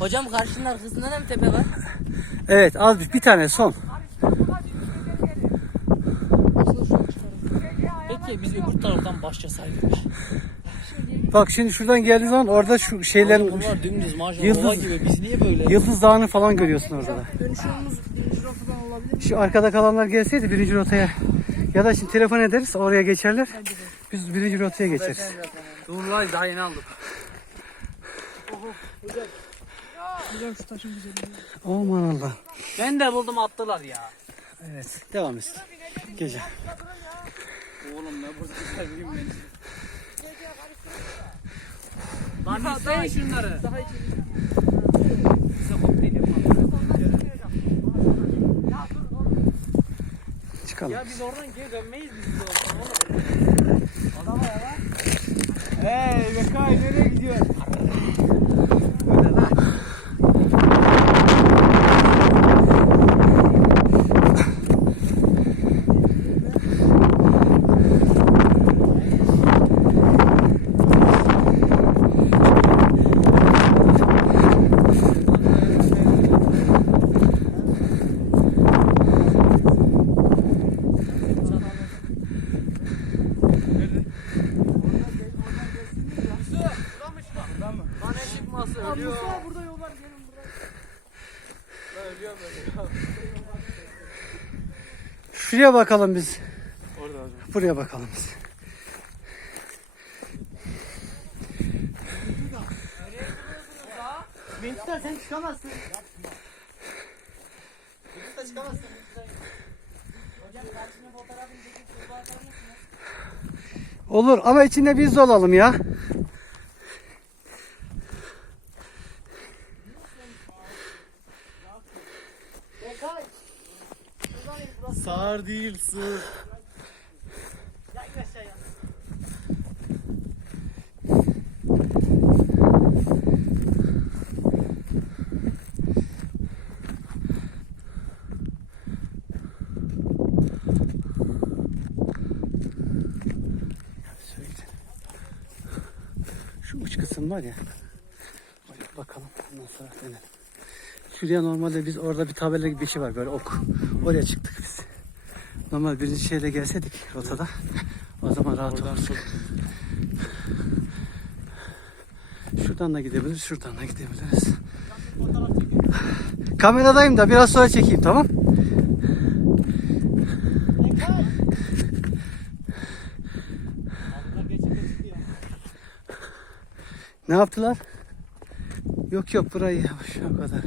Hocam karşının arkasında da mı tepe var? Evet az bir, bir tane son. Peki biz öbür taraftan başlasaydık. Bak şimdi şuradan geldiğin zaman orada şu şeylerin Bunlar dümdüz maşallah Yıldız- gibi. Biz niye böyle? Yıldız Dağı'nı falan görüyorsun orada da. Dönüş yolumuz birinci rotadan olabilir mi? Şu arkada kalanlar gelseydi birinci rotaya ya da şimdi telefon ederiz oraya geçerler. Biz birinci rotaya geçeriz. Dur lan daha yeni aldım. Hocam şu taşın güzelliği. Aman Allah. Ben de buldum attılar ya. Evet devam et. Gece. Oğlum ne güzel ben. Lan isteyin şunları. Daha içeri. Size kokteyl yapalım. Çıkalım. Ya biz oradan geri dönmeyiz biz bu oradan oğlum. Adama ya lan. Hey Bekay nereye gidiyorsun? Lan ne ölüyor. Mustafa burada yol var gelin buraya. Şuraya bakalım biz. Orada hocam. Buraya bakalım biz. Menkıtar sen çıkamazsın. Olur ama içinde biz de olalım ya. Sağır değil sığır. Şu uç kısım var ya. Bakalım. Ondan sonra dönelim. Şuraya normalde biz orada bir tabela gibi bir şey var böyle ok. Oraya çıktık biz. Normal birinci şeyle gelseydik rotada. O zaman rahat çok Şuradan da gidebiliriz, şuradan da gidebiliriz. Kameradayım da biraz sonra çekeyim tamam? Ne yaptılar? Yok yok burayı yavaş o kadar.